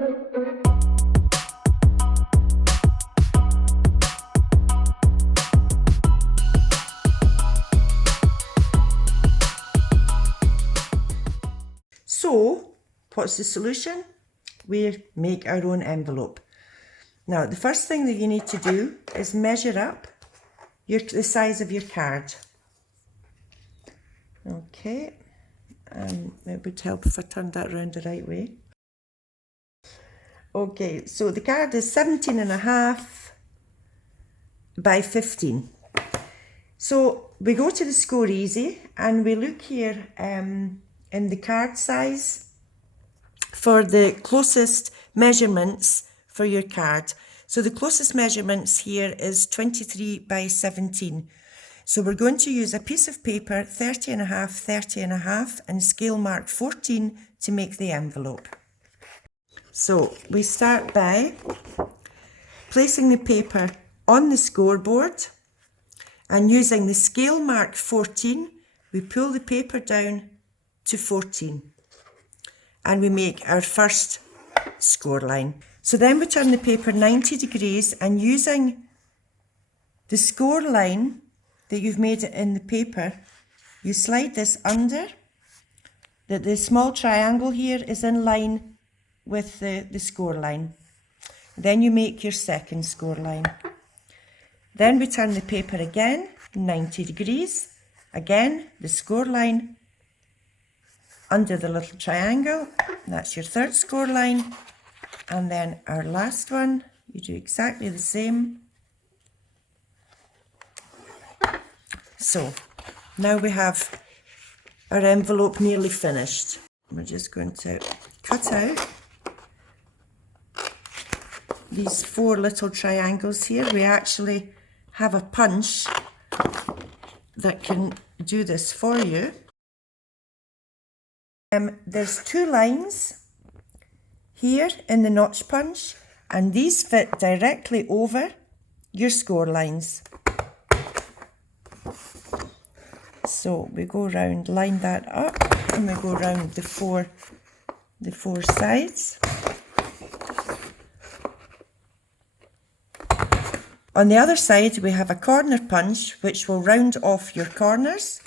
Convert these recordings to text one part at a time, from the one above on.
So, what's the solution? We make our own envelope. Now, the first thing that you need to do is measure up the size of your card. Okay, it would help if I turned that around the right way. Okay, so the card is 17.5 by 15. So we go to the Score Easy and we look here in the card size for the closest measurements for your card. So the closest measurements here is 23 by 17. So we're going to use a piece of paper 30.5, 30.5 and scale mark 14 to make the envelope. So we start by placing the paper on the scoreboard and using the scale mark 14, we pull the paper down to 14 and we make our first score line. So then we turn the paper 90 degrees and using the score line that you've made in the paper, you slide this under, that the small triangle here is in line with the score line. Then you make your second score line. Then we turn the paper again, 90 degrees, again the score line under the little triangle, that's your third score line, and then our last one, you do exactly the same. So now we have our envelope nearly finished. We're just going to cut out these 4 little triangles here. We actually have a punch that can do this for you. There's 2 lines here in the notch punch and these fit directly over your score lines. So we go around, line that up and we go around the four sides. On the other side we have a corner punch which will round off your corners.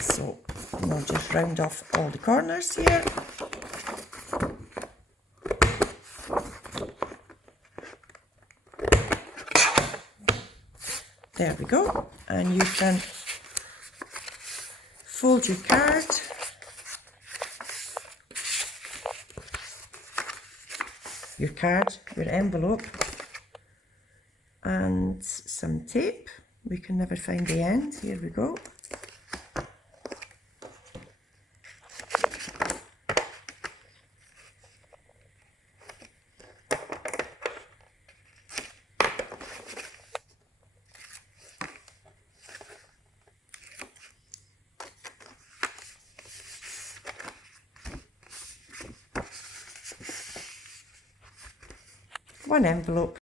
So we'll just round off all the corners here. There we go. And you can fold your card. Your envelope, and some tape. We can never find the end. Here we go. One envelope